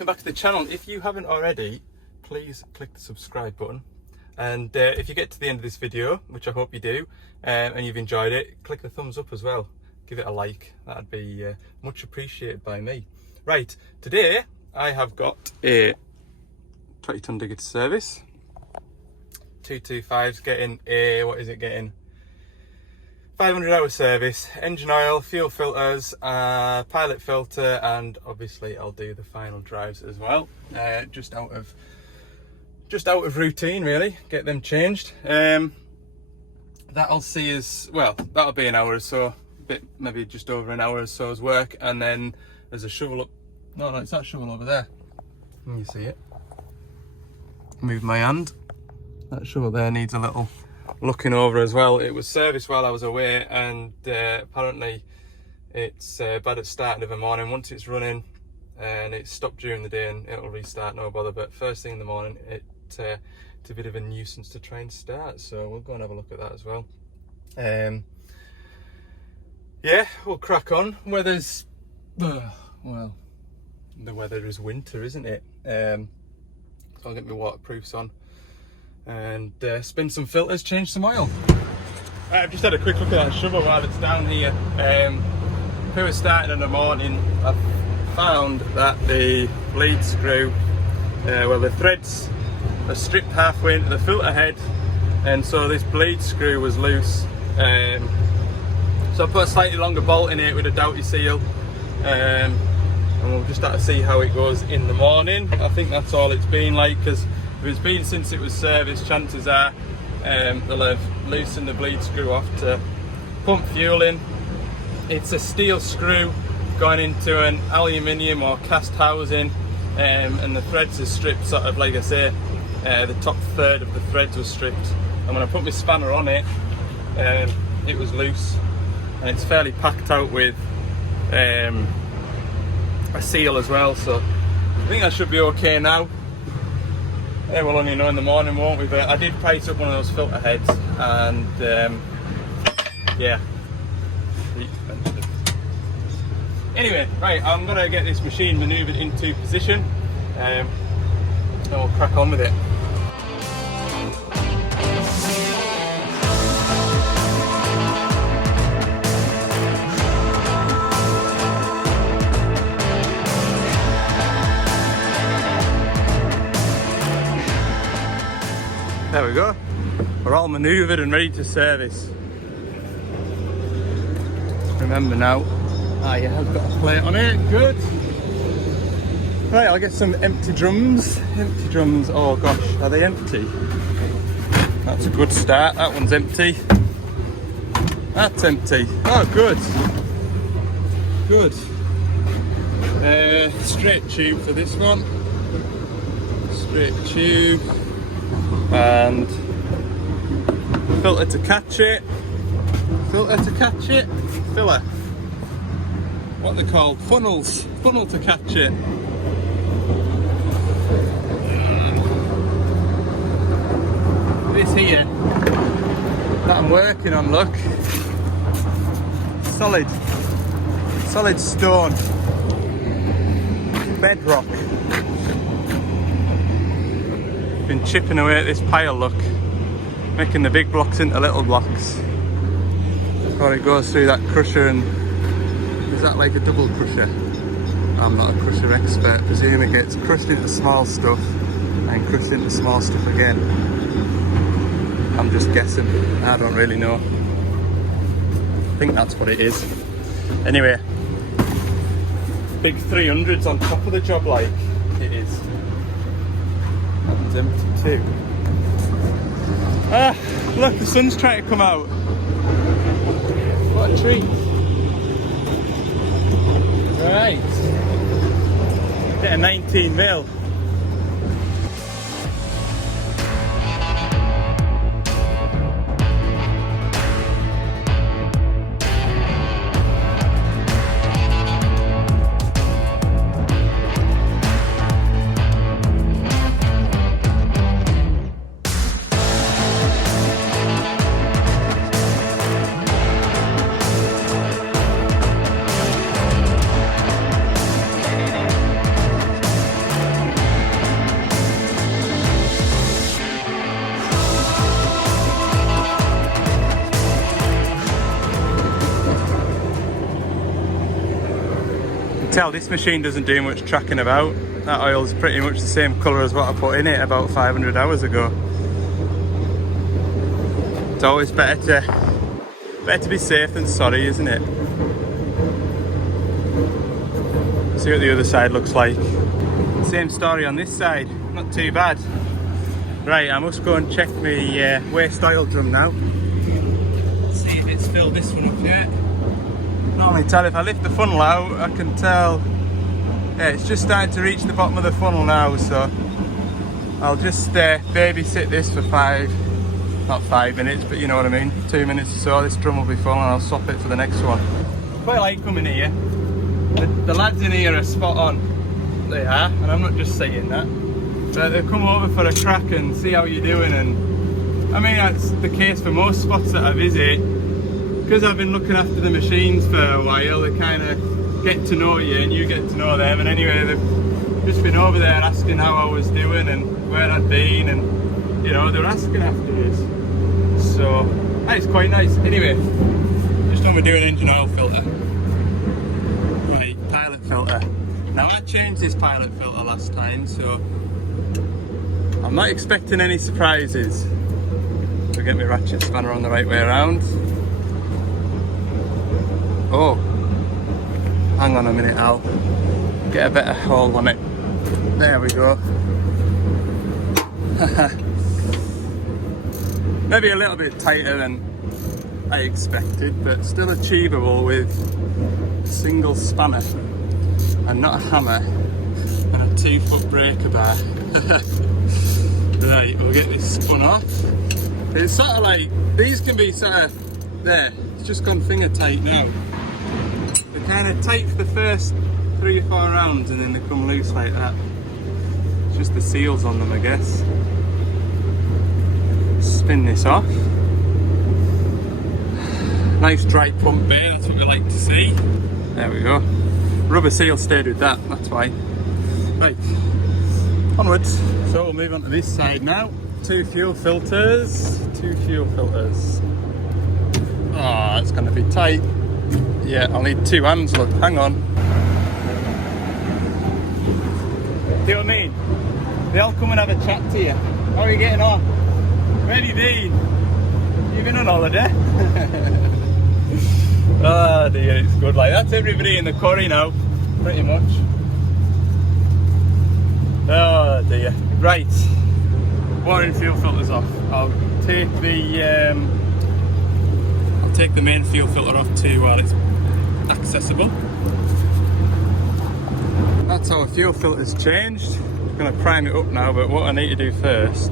welcome back to the channel. If you haven't already, please click the subscribe button, and if you get to the end of this video, which I hope you do, and you've enjoyed it, click the thumbs up as well. Give it a like, that'd be much appreciated by me. Right, today I have got a 20-ton digger to service. 225's getting a, what is it getting? 500-hour service, engine oil, fuel filters, pilot filter, and obviously I'll do the final drives as well. Just out of routine, really. Get them changed. That'll see us, well, that'll be an hour or so, maybe just over an hour or so's work, and then there's a shovel up. No, it's that shovel over there. Can you see it? Move my hand. That shovel there needs a little looking over as well. It was serviced while I was away, and apparently it's bad at starting of the morning. Once it's running and it's stopped during the day, and it'll restart, no bother, but first thing in the morning it's a bit of a nuisance to try and start, so we'll go and have a look at that as well. Yeah, we'll crack on. Weather's well, the weather is winter, isn't it? So I'll get my waterproofs on and spin some filters, change some oil. I've just had a quick look at that shovel while it's down here. If I was starting in the morning, I found that the bleed screw, well, the threads are stripped halfway into the filter head, and so this bleed screw was loose. So I put a slightly longer bolt in it with a doughty seal, and we'll just have to see how it goes in the morning. I think that's all it's been like, because if it's been since it was serviced, chances are they'll have loosened the bleed screw off to pump fuel in. It's a steel screw going into an aluminium or cast housing, and the threads are stripped, sort of like I say, the top third of the threads was stripped, and when I put my spanner on it, it was loose, and it's fairly packed out with a seal as well, so I think that should be okay now. We'll only know in the morning, won't we? But I did price up one of those filter heads, and yeah, pretty expensive. Anyway, right, I'm gonna get this machine manoeuvred into position, and we'll crack on with it. There we go. We're all manoeuvred and ready to service. Remember now, you have got a plate on it, good. Right, I'll get some empty drums. Empty drums, oh gosh, are they empty? That's a good start, that one's empty. That's empty, oh good. Good. Straight tube for this one. Straight tube. And filter to catch it, filler, what they're called, funnel to catch it. This here that I'm working on, look, solid stone, bedrock. Been chipping away at this pile, look, making the big blocks into little blocks before it goes through that crusher. And is that like a double crusher? I'm not a crusher expert. Presume it gets crushed into small stuff and crushed into small stuff again. I'm just guessing, I don't really know. I think that's what it is. Anyway, big 300s on top of the job, like it is. It's empty too. Ah, look, the sun's trying to come out. What a treat. Right. Get a 19mm. tell this machine doesn't do much tracking about. That oil's pretty much the same colour as what I put in it about 500 hours ago. It's always better to be safe than sorry, isn't it? See what the other side looks like. Same story on this side, not too bad. Right, I must go and check my waste oil drum now. See if it's filled this one up yet. Normally tell if I lift the funnel out, I can tell. Yeah, it's just starting to reach the bottom of the funnel now, so I'll just babysit this for not 5 minutes, but you know what I mean, 2 minutes or so. This drum will be full and I'll swap it for the next one. Quite like coming here. The lads in here are spot on. They are, and I'm not just saying that. But they come over for a crack and see how you're doing, and I mean that's the case for most spots that I visit. Because I've been looking after the machines for a while, they kind of get to know you and you get to know them, and anyway they've just been over there asking how I was doing and where I'd been, and you know, they're asking after us. So that's quite nice. Anyway, just on with doing engine oil filter. Right, pilot filter. Now I changed this pilot filter last time, so I'm not expecting any surprises. So get my ratchet spanner on the right way around. Oh, hang on a minute, I'll get a better hold on it. There we go. Maybe a little bit tighter than I expected, but still achievable with a single spanner and not a hammer and a 2-foot breaker bar. Right, we'll get this spun off. It's sort of like, these can be sort of, there, it's just gone finger tight now. They're kind of tight for the first 3 or 4 rounds and then they come loose like that. It's just the seals on them, I guess. Spin this off. Nice dry pump there, that's what we like to see. There we go. Rubber seal stayed with that, that's why. Right, onwards. So we'll move on to this side now. 2 fuel filters. 2 fuel filters. Oh, that's going to be tight. Yeah, I'll need 2 hands, look, hang on. See what I mean? They all come and have a chat to you. How are you getting on? Where have you been? You've been on holiday? Oh dear, it's good. Like, that's everybody in the quarry now, pretty much. Oh dear. Right, water and fuel filters off. I'll take the main fuel filter off too while it's accessible. That's how a fuel filter's changed. I'm going to prime it up now, but what I need to do first,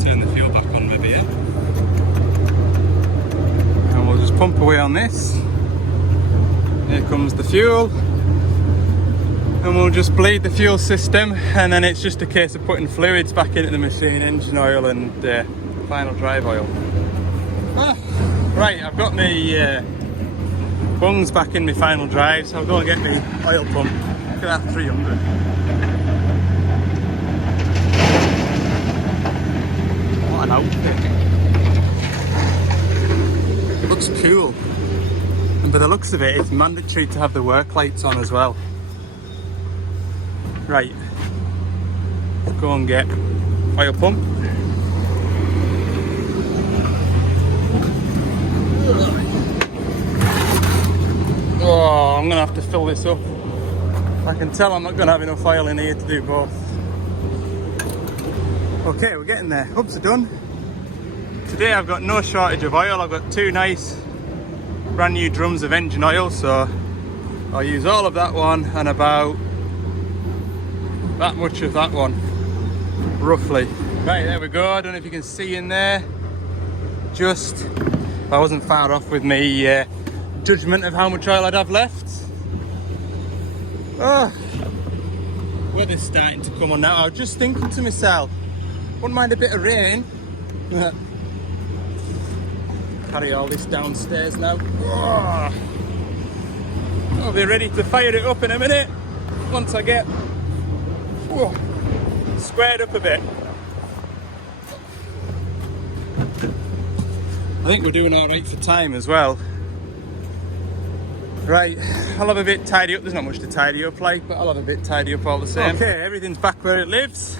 turn the fuel back on maybe, yeah? And we'll just pump away on this. Here comes the fuel. And we'll just bleed the fuel system, and then it's just a case of putting fluids back into the machine, engine oil and final drive oil. Right, I've got my bungs back in my final drive, so I'll go and get my oil pump. Look at that, 300. What an outfit. It looks cool. And by the looks of it, it's mandatory to have the work lights on as well. Right, let's go and get oil pump. Oh, I'm gonna have to fill this up. I can tell I'm not gonna have enough oil in here to do both. Okay, we're getting there. Hubs are done. Today I've got no shortage of oil. I've got 2 nice brand new drums of engine oil, so I'll use all of that one and about that much of that one, roughly. Right, there we go. I don't know if you can see in there. Just, I wasn't far off with me judgment of how much oil I'd have left. Oh, weather's starting to come on now. I was just thinking to myself, wouldn't mind a bit of rain. Carry all this downstairs now. Oh, I'll be ready to fire it up in a minute once I get squared up a bit. I think we're doing alright for time as well. Right, I'll have a bit tidy up. There's not much to tidy up like, but I'll have a bit tidy up all the same. Okay, everything's back where it lives.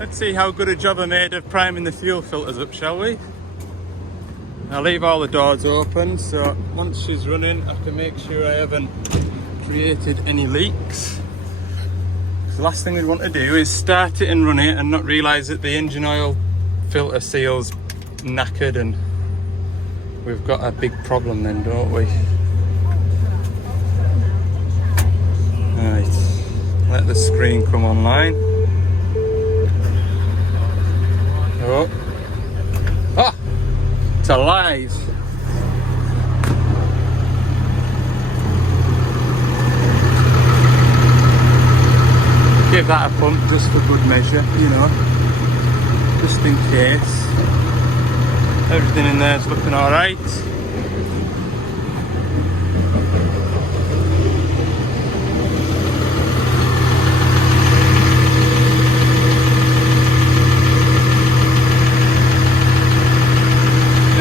Let's see how good a job I made of priming the fuel filters up, shall we? I'll leave all the doors open, so once she's running I can make sure I haven't created any leaks. The last thing we'd want to do is start it and run it and not realise that the engine oil filter seal's knackered, and we've got a big problem then, don't we? Right, let the screen come online. Oh, ah, it's alive. Give that a pump just for good measure, you know, just in case. Everything in there's looking all right.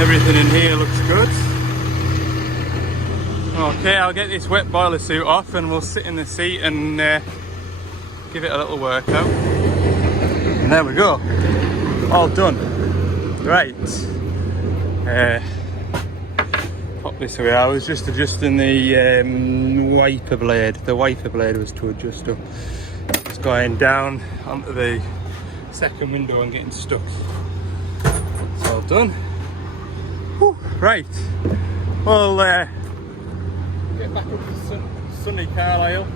Everything in here looks good. Okay, I'll get this wet boiler suit off and we'll sit in the seat and give it a little workout. And there we go. All done. Right. Pop this away. I was just adjusting the wiper blade. The wiper blade was to adjust up. It's going down onto the second window and getting stuck. It's all done. Whew, right, well, get back up to sunny Carlisle.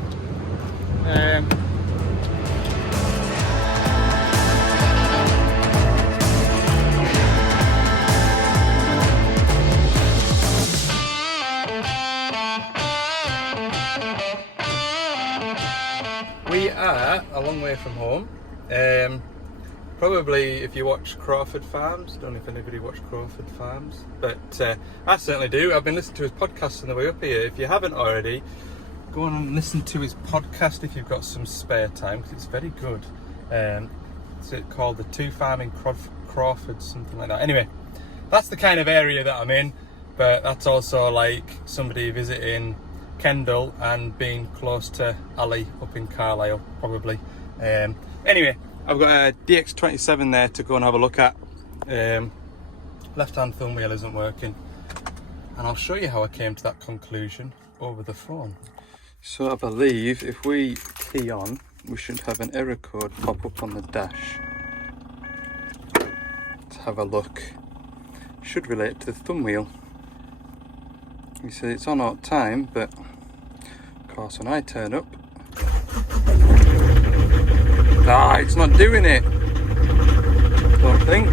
We are a long way from home. Probably if you watch Crawford Farms, don't know if anybody watched Crawford Farms, but I certainly do. I've been listening to his podcast on the way up here. If you haven't already, go on and listen to his podcast if you've got some spare time, because it's very good. It's called The Two Farming Crawford, something like that. Anyway, that's the kind of area that I'm in, but that's also like somebody visiting Kendal and being close to Ali up in Carlisle, probably. Anyway, I've got a DX27 there to go and have a look at. Left hand thumb wheel isn't working, and I'll show you how I came to that conclusion over the phone. So I believe if we key on, we should have an error code pop up on the dash. Let's have a look. Should relate to the thumb wheel. You see it's on all time, but of course when I turn up, it's not doing it. Don't think.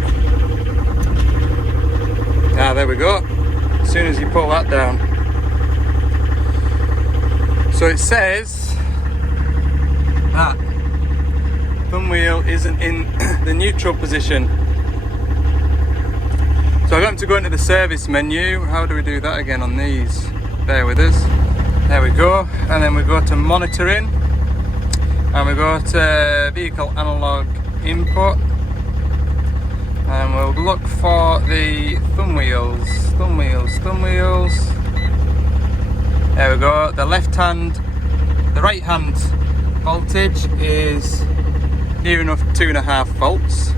There we go. As soon as you pull that down. So it says that thumb wheel isn't in the neutral position. So I got him to go into the service menu. How do we do that again on these? Bear with us. There we go. And then we go to monitoring. And we go to vehicle analog input, and we'll look for the thumb wheels. There we go. The right hand voltage is near enough 2.5 volts,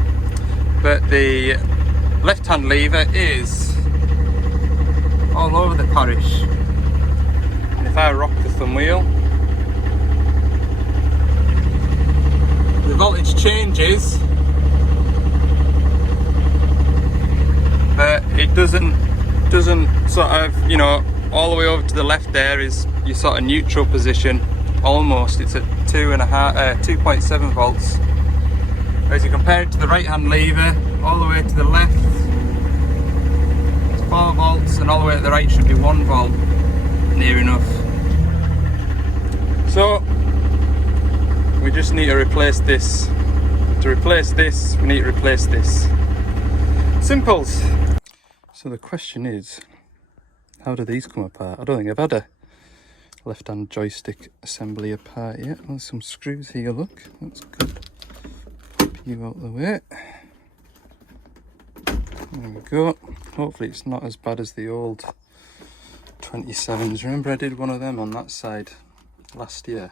but the left hand lever is all over the parish. And if I rock the thumb wheel, the voltage changes, but it doesn't sort of, you know, all the way over to the left there is your sort of neutral position almost. It's at 2.7 volts. Whereas you compare it to the right hand lever, all the way to the left it's 4 volts, and all the way to the right should be 1 volt, near enough. So we just need to replace this. To replace this, we need to replace this. Simples. So the question is, how do these come apart? I don't think I've had a left-hand joystick assembly apart yet. There's some screws here, look. That's good. Pop you out the way. There we go. Hopefully it's not as bad as the old 27s. Remember I did one of them on that side last year?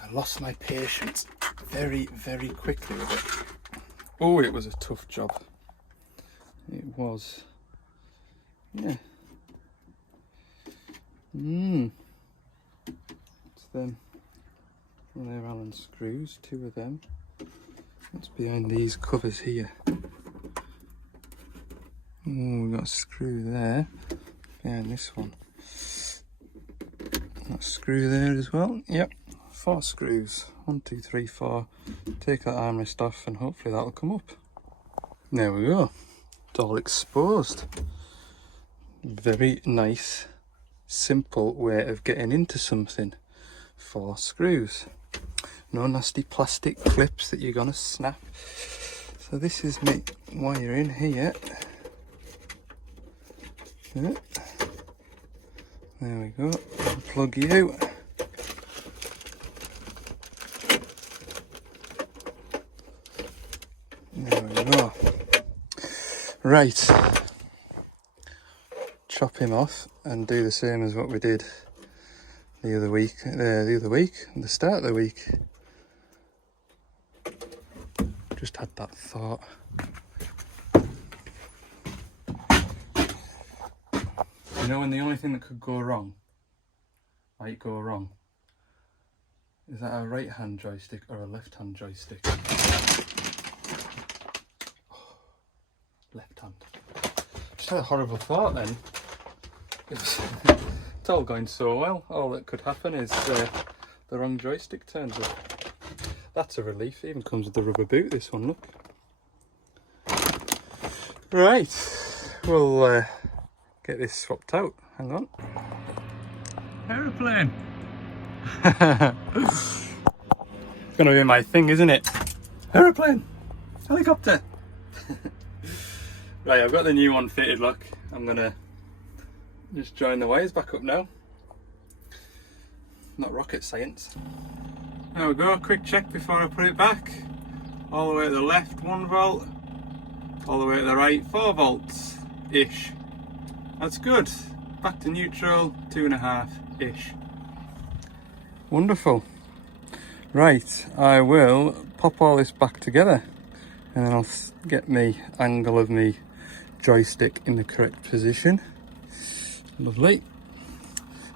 I lost my patience very, very quickly with it. Oh, it was a tough job. It was. Yeah. It's them. Well, they're Allen screws, 2 of them. What's behind these covers here? Oh, we've got a screw there. Behind this one. Got a screw there as well. Yep. 4 screws. 1, 2, 3, 4. Take that armrest off and hopefully that'll come up. There we go. It's all exposed. Very nice, simple way of getting into something. 4 screws. No nasty plastic clips that you're gonna snap. So this is me wiring here. Yeah. There we go. Plug you. There we go. Right. Chop him off and do the same as what we did the start of the week. Just had that thought. You know, when the only thing that could go wrong, might go wrong, is that a right hand joystick or a left hand joystick? Left hand. Just had a horrible thought then. It's all going so well. All that could happen is the wrong joystick turns up. That's a relief. It even comes with the rubber boot, this one, look. Right, we'll get this swapped out. Hang on. Aeroplane. It's gonna be my thing, isn't it? Aeroplane. Helicopter. Right, I've got the new one fitted, look. I'm gonna just join the wires back up now. Not rocket science. There we go, quick check before I put it back. All the way to the left, 1 volt. All the way to the right, 4 volts-ish. That's good. Back to neutral, 2.5-ish. Wonderful. Right, I will pop all this back together and then I'll get me angle of me joystick in the correct position. Lovely.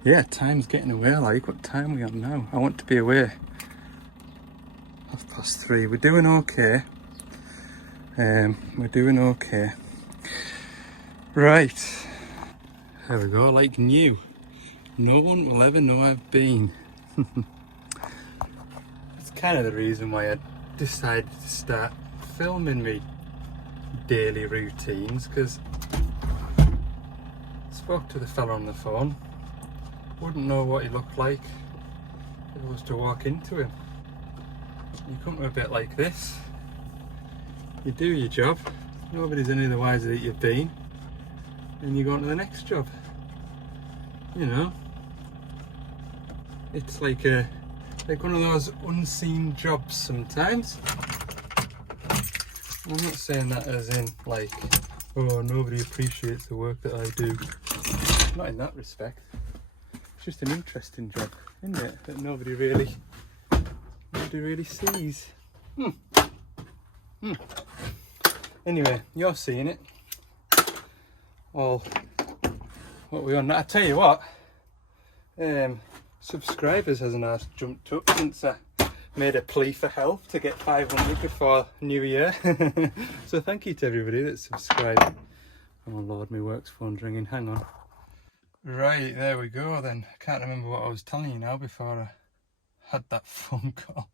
Yeah, time's getting away. Like, what time are we on now? I want to be away. 3:30. We're doing okay. We're doing okay. Right. There we go, like new. No one will ever know I've been. That's kind of the reason why I decided to start filming me daily routines, because I spoke to the fella on the phone. Wouldn't know what he looked like if I was to walk into him. You come to a bit like this, you do your job, nobody's any the wiser that you've been, and you go on to the next job. You know, it's like one of those unseen jobs sometimes. I'm not saying that as in like, oh, nobody appreciates the work that I do. Not in that respect. It's just an interesting job, isn't it? That nobody really sees. Anyway, you're seeing it. All what we on. I tell you what, subscribers hasn't jumped up since I made a plea for help to get 500 before New Year. So thank you to everybody that subscribed. Oh Lord, my work's phone's ringing. Hang on. Right, there we go then. I can't remember what I was telling you now before I had that phone call.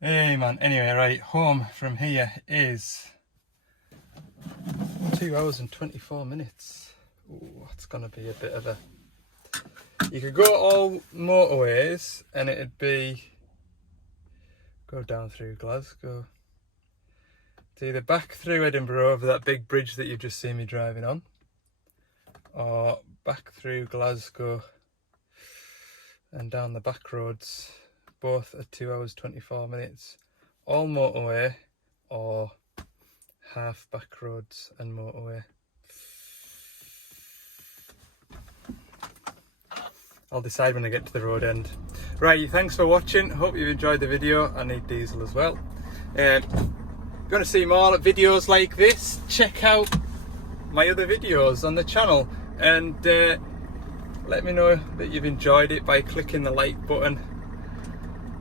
Hey man, anyway, right, home from here is 2 hours and 24 minutes. Ooh, that's gonna be a bit of a... You could go all motorways and it'd be... Go down through Glasgow. It's either back through Edinburgh over that big bridge that you've just seen me driving on, or back through Glasgow and down the back roads. Both are 2 hours 24 minutes. All motorway or half back roads and motorway. I'll decide when I get to the road end. Right, thanks for watching. Hope you've enjoyed the video. I need diesel as well. If you want to see more videos like this, check out my other videos on the channel, and let me know that you've enjoyed it by clicking the like button.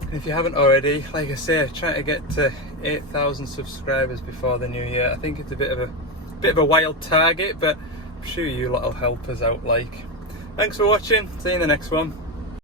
And if you haven't already, like I say, trying to get to 8,000 subscribers before the new year. I think it's a bit of a wild target, but I'm sure you lot will help us out. Thanks for watching. See you in the next one.